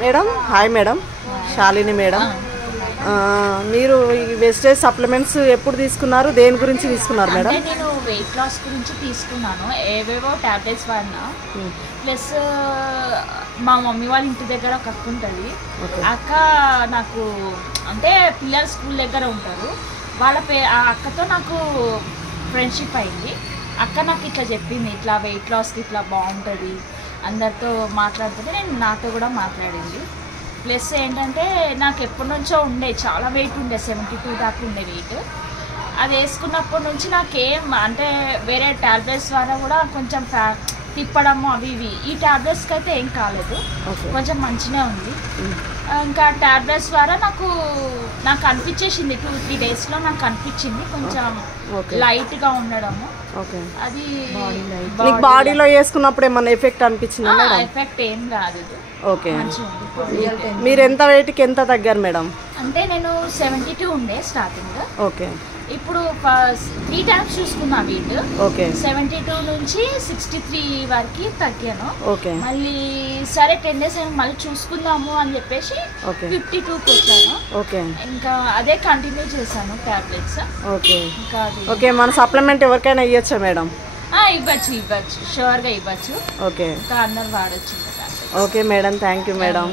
Madam hi madam, Shalini madam. మీరు ఈ wastage supplements ఎప్పుడు తీసుకున్నారు, దేని గురించి తీసుకున్నారు మేడం? నేను వెయిట్ లాస్ గురించి తీసుకున్నాను, ఏవేవో టాబ్లెట్స్ వాడినా. ప్లస్ మా మమ్మీ వాళ్ళ ఇంటి దగ్గర ఒక అక్క ఉంటుంది. అక్క నాకు అంటే పిల్లలు స్కూల్ దగ్గర ఉంటారు, వాళ్ళ ఆ అక్కతో నాకు ఫ్రెండ్షిప్ అయింది. అక్క నాకు ఇట్లా చెప్పింది, ఇట్లా వెయిట్ లాస్కి ఇట్లా బాగుంటుంది, అందరితో మాట్లాడుతుంటే నేను నాతో కూడా మాట్లాడింది. ప్లస్ ఏంటంటే నాకు ఎప్పటి నుంచో ఉండే చాలా వెయిట్ ఉండే, 72 దాకా ఉండే వెయిట్. అది వేసుకున్నప్పటి నుంచి నాకేం అంటే వేరే టాబ్లెట్స్ ద్వారా కూడా కొంచెం తిప్పడము అవి ఇవి, ఈ టాబ్లెట్స్కి అయితే ఏం కాలేదు, కొంచెం మంచిగా ఉంది. ఇంకా టాబ్లెట్స్ ద్వారా నాకు అనిపించేసింది 2-3 డేస్లో నాకు అనిపించింది కొంచెం లైట్గా ఉండడము. అది బాడీలో వేసుకున్నప్పుడు ఏమన్నా ఎఫెక్ట్ అనిపించిందా? ఎఫెక్ట్ ఏం రాదు. ఓకే, మీరు ఎంత వెయిట్కి ఎంత తగ్గారు మేడం? అంటే నేను 72 ఉండే స్టార్టింగ్. ఓకే, ఇప్పుడు 3 టైమ్స్ చూసుకున్నా వెయిట్. ఓకే, 72 నుంచి 63 వరకు తగ్గాను. ఓకే, మళ్ళీ సరే 10 డేస్ మళ్ళీ చూసుకుందాము అని చెప్పేసి 52కి వచ్చాను. ఓకే, ఇంకా అదే కంటిన్యూ చేశాను టాబ్లెట్స్. Okay, okay. మన సప్లిమెంట్ ఎవరికైనా ఇవ్వచ్చా మేడం? ఇవ్వచ్చు, షూర్గా ఇవ్వచ్చు. ఓకే, ఇంకా అందరు వాడచ్చు. Okay madam, thank you madam.